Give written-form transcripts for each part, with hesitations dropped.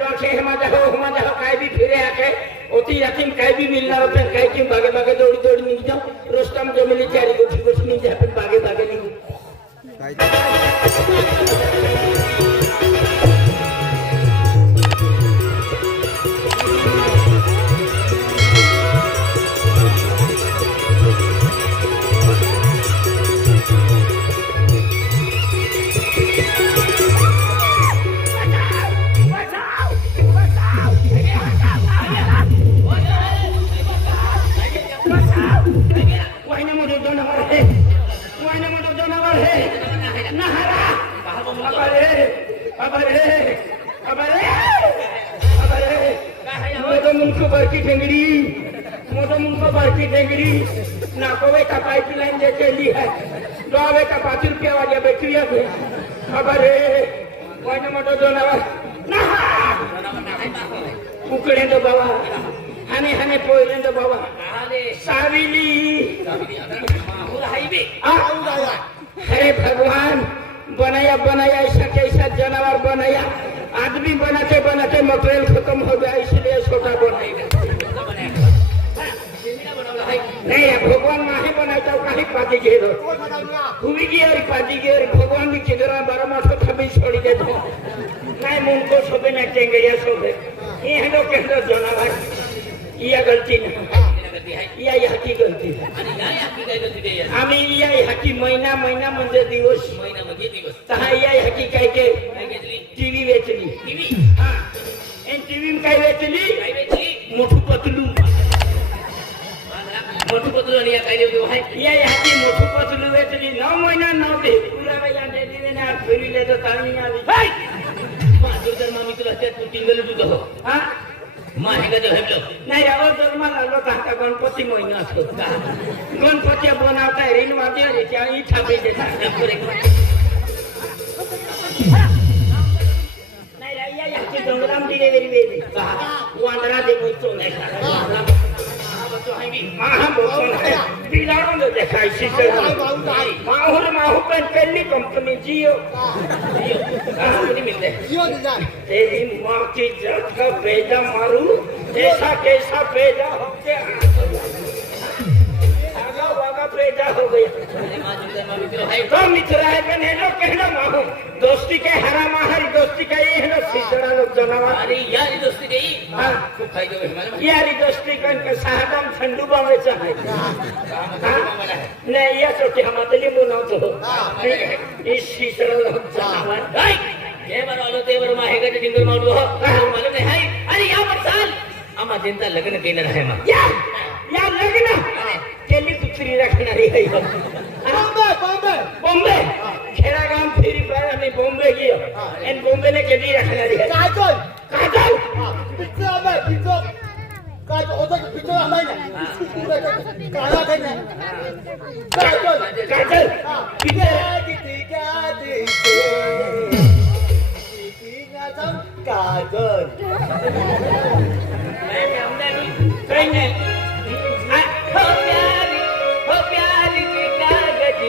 बाग से हमारा हो काय भी फिरे आके ओती रखीम काय भी मिलना होता काय की भागे भागे दौड़ी दौड़ी निकल जाओ रोस्टम जो मिली चारी गोठी गोठी नहीं जाए फिर भागे भागे नहीं नाकोवे का पाइपलाइन जे चली है दोवे का 5 रुपया वाली बैटरिया पे खबर है कोई न मोटो जनावर ना उकड़े दो बाबा हने हने पोइले दो बाबा साविली अरे भगवान बनाया बनाया ऐसा कैसा जानवर बनाया आदमी बनाते बनाते मटेरियल खत्म हो गया इसलिए छोटा बनाया नहीं भगवान नाही बनायचा काही पाठी घेतो तुम्ही गियर पाठी गियर भगवान भी चिदरा 12 मास को थबी छोड़ी देतो नहीं मुंको सोबे ना टेंगरिया सोबे ये हलो के अंदर जानवर ये गलती ना या हकी गलती आम्ही या हकी महिना महिना म्हणजे दिवस तहा या हकी काय के टीव्ही वेचली टीव्ही हां एन टीव्ही काय वेचली मोठू पतलू मोठू पतलू आणि काय देऊ हाय या हकी मोठू पतलू वेचली 9 महिना 9 दे तुला या देदीने ना फिरले तर ताणी आली हाय माझं तर मामी तुला त्या तू टिंगल दूध हो हां माहेगा जो हेबलो नाही यावर तर मला लोक आता गणपती महिना असतो का गणपती बनवता रील वाजे रे त्या इच्छा बेजे नाही या याची डोंगराम दिले वेरी का वांदरा दे मोचो नाही का तो है भी हां बोल है बिलाड़ों ने देखा इसी से माहौल पे पहली कंपनी जियो नहीं मिलते जियो तेरी मां की जात का बेजा मारू ऐसा कैसा बेजा हो गया आगा वागा बेजा हो गया तो मित्र है कि नहीं लोग कहना माहू दोस्ती के हरा माहरी दोस्ती का ये है ना सीसरा लोग जनावर अरे यारी दोस्ती नहीं हां खूब फायदे है यारी दोस्ती का इनका साहदम ठंडू बावेचा है नहीं या तो कि हम अदली बनवतो इस सीसरा लोग जनावर हे बार आलो ते बार माहेगा ते डिंगर मारलो मला नाही हाय अरे या वर्षाल आम्हा जनता लग्न केलं आहे मा या लग्न केली दुसरी राखणारी आहे बॉम्बे खेडागाव फेरी पाया मी बॉम्बे गेलो आणि बॉम्बेने केली राखणारी आहे काजल पिचो काय होता पिचो आलाय ना काळा काय ना काजल किती क्या दिसते काजल काही नाही हो प्यारी के कागज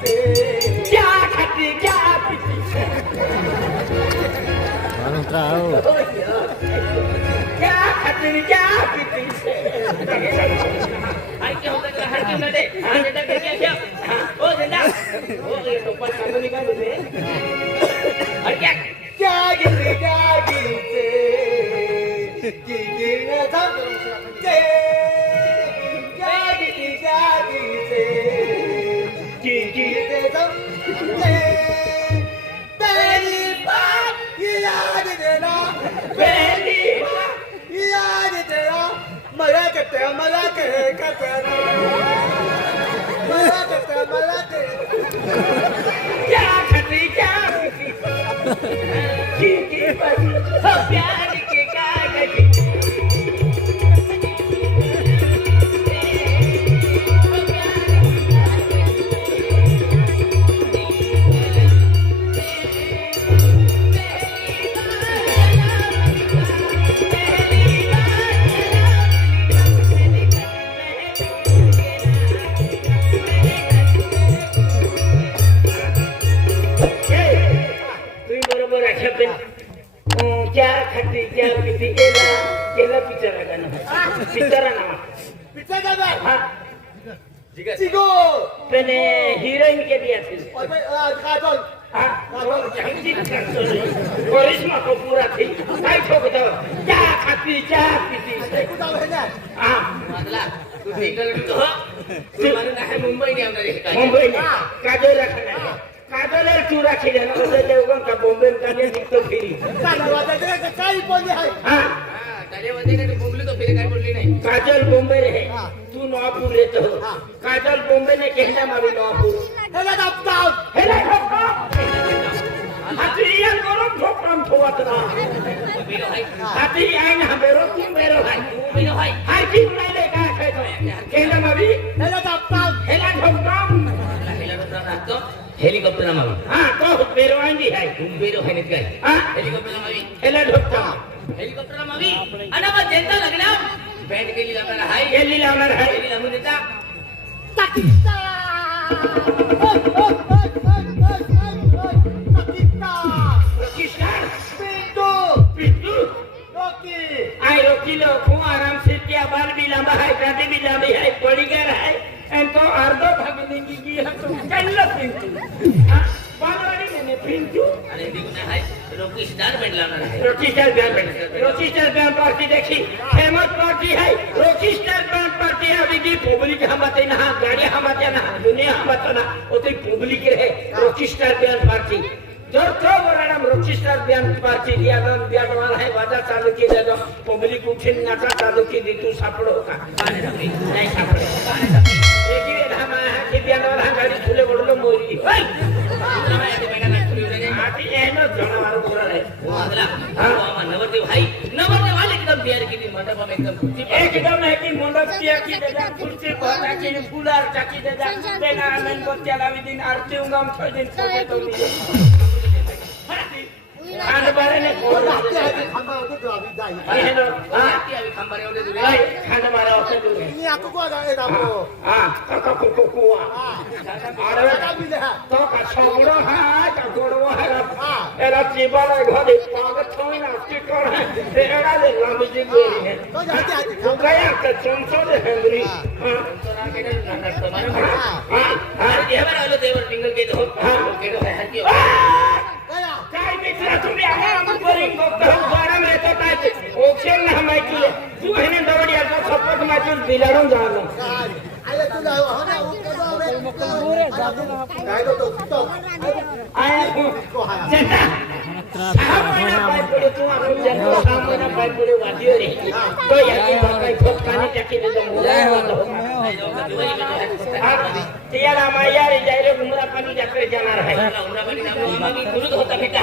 पे क्या खाती क्या पीती क्या खाती क्या पीती क्या होता है हर दिन में हां बेटा क्या ओ जिंदा ओ ये तो पर काम नहीं कर रहे और क्या गिरते गिरने सब के क्या गिरते सब तेरी बात याद देना पहली बात याद देना मजा करते क्या खती क्या प्यार के कागज बरोबर आहे पण क्या खाती क्या पिती केला पिक्चर आहे गाणं पिक्चर नाव पिक्चर का हा चिगो पण हिरोईन केली असेल काजल हा करिश्मा कपूर असेल काय ठोकतो क्या खाती क्या पिती एकू जाऊ हे ना हा मधला तू सिंगल तो तू म्हणून आहे मुंबई येणार आहे मुंबई काजल काजल चुरा खेळला ना देवगण का बॉम्बे का निघतो फिरी काजल वाजायचे काही बोलले आहे हा त्याले मध्ये काय बोंबली तो फिरे काय बोलली नाही काजल बॉम्बे रे तू नवापूर लेतो काजल बॉम्बे ने कहना मारी नवापूर हेला दाबताव हेला हातियान गरम ठोकराम ठोवत ना बिलो हाय हाती आईन हमेरो तू मेरो भाई तू बिलो हाय हाय की नाही का कहना मारी हेला दाबताव हेला ठोकराम तो हेलिकॉप्टर मावी हा तो मेरो आंगी है तुम बिलो हाय नाही काय हा हेलिकॉप्टर मावी हेला ठोकराम हेलिकॉप्टर मावी आणि मग जनता लागला बँड केली लागणार हाय गेली लावणार आहे हेली लागून देता ताकिस्ता पाकिस्तान पिंटू पिट्टू रोकी आई रोकिलो को आराम से क्या बाल भी लंबा है काटे भी लंबी है बड़ी गर है इनको अर्धो भाग देंगी की हम तो कल्ला पिंटू बालवाड़ी में पिंटू आणि दिगुना हाय रोकी स्टार बँड लागणार आहे रोचिस्टर बैंड पार्टी देखी फेमस पार्टी है रोचिस्टर बैंड पार्टी अभी की पब्लिक हमते ना गाड़ी हमते ना दुनिया हमते ना ओते पब्लिक है रोचिस्टर बैंड पार्टी जर तो वराडम रोचिस्टर बैंड पार्टी दिया वाला है वाजा चालू की दे दो पब्लिक उठे नाचा चालू की दी तू सापड़ो का नहीं सापड़े एक ही हम है कि बैंड वाला गाड़ी खुले बोलो मोरी आती है ना जानवर पूरा है मधला हां नवरदेव हाय नवरदेव हाय एकदम प्यार केली मंडप में एकदम है कि मंडप किया की दादा कुर्सी पर रखी फुलार चाकी दादा तेना आनंद बच्चा लावी दिन आरती उंगम छ दिन छोटे तो आन बारे ने कोण राहते आहे खांबा होते तो अभी जाई हे नो हां अभी खंबारे एवढे दुरे हाय खाना मारा होता दूर मी आको को आहे दाबो हां का कुआ अरे का बिले हा तो का छोगड़ो है का गोड़ो है एला जीवाला घरे पागत होई ना टिकर है एड़ा ले राम जी गोरी है तो जाते आहे तो गया के चमचो दे हेंगरी हां तोरा के नाटक तो मारो हां अरे देवर आलो देवर टिंगल के दो केडो है की गया काय मित्रा तुम्ही आम्हाला बोरिंग बघतो गरम येतो काय ऑप्शन ना माहिती तू हेने दवडी आता सपोर्ट माझ्या बिलाडून जाणं आले तुला हो ना काय तो आया को हा जनता 6 महिना पाय पडे तू आपण जनता 6 महिना पाय पडे वादियो रे तो याची बाकाई फटकाने टाकी दे तियाला माया रे जायरे उमरा पाणी जाकडे जाणार आहे उमरा पाणी नाम आम्ही गुरुद होता बेटा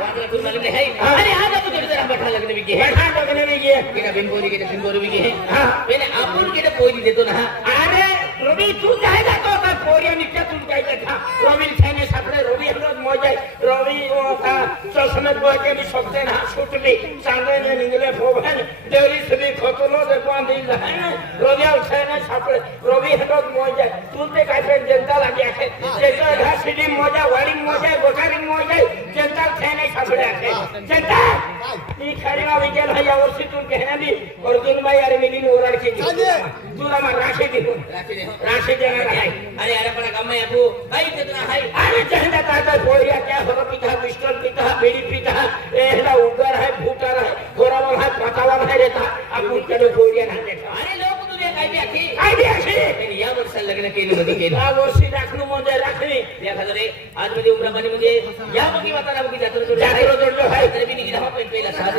वादला तू मला है अरे आज आपण तुझे जरा बैठा लगने भी है बैठा लगने में ये केना बिंबोरी के बिंबोरी भी है हां मैंने आपण के पोई देतो ना अरे रवि तू जायगा तो का पोरिया नित्या तू जायगा था रवि खाने सापडे रवि हरोज मजाय रवि का चष्मे बोके भी सकते ना छुटली चांदे ने निगले फोभन देवरी सभी खतनो दे बांधी है रवि खाने सापडे रवि हरोज मजाय तू ते काय पे जनता लागे आहे त्याचा घासडी मजा वाडी मजा गोठारी मजा जनता खाने सापडे आहे जनता ई खरीना विजय है या वर्षी तू कहना भी अर्जुन भाई अरे मिली ओराड के तुला मा राशे दे राशे देणार आहे अरे अरे पण काम है तू काही देतो ना हाय अरे चहदा काटा पोरिया क्या होगा पिता पिस्टल पिता बेड़ी पिता एहला उगर है फूटर है गोरावा है पतावा है रहता आपण कडे पोरिया ना देखा अरे लोक तुझे काय बी अशी या वर्षाला लग्न केलं मध्ये केलं या वर्षी राखणू म्हणजे राखणी एखादं रे आज मध्ये उमराबानी मध्ये या बघी वाताना बघी जातो जोडलो आहे तरी बी निघा पण पहिला सहा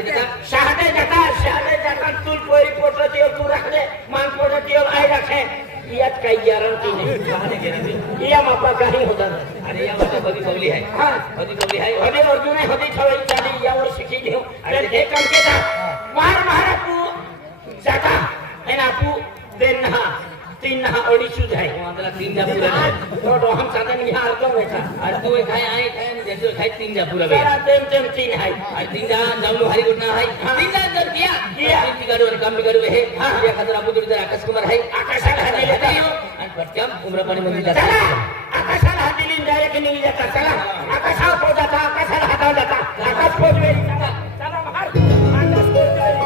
शहादे जाता तू पोरी पोटती तू राखले मान पोटती आई राखे यात काही गॅरंटी नाही या मापा काही होता अरे या वर्षी कधी कवली आहे हा कधी कवली आहे हदी अर्जुन हदी ठेवाई चाली या वर्षी की घेऊ आणि हे काम केला मार महारापू जाता है ना पू देन हा तीन हा अडीचूज आहे आपल्याला तीन जा पुरा तो हम साधन यहाँ अर्थ होता अरे तू काय आहे काय ज्याचं काय तीन जा पुरा सारा तेम तीन है अरे तीन जा जाऊन हरी गुटना आहे तीन जा जर किया तीन बिगाडू आणि काम बिगाडू हे या खातर आपण जर आकाश कुमार आहे आकाशाला हात दिला आणि पटकन उमराबानी मध्ये चला जाता आकाशाला हात दिली डायरेक्ट निघी जाता चला आकाशावर जाता आकाशाला हातावर जाता वेळी चला चला बाहेर अंदाज कोणत्या वेळी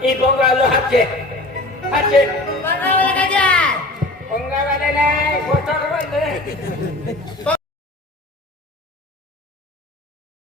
ई बोंगालो हातचे हातचे बनावला का जा बोंगावाले नाही कोटार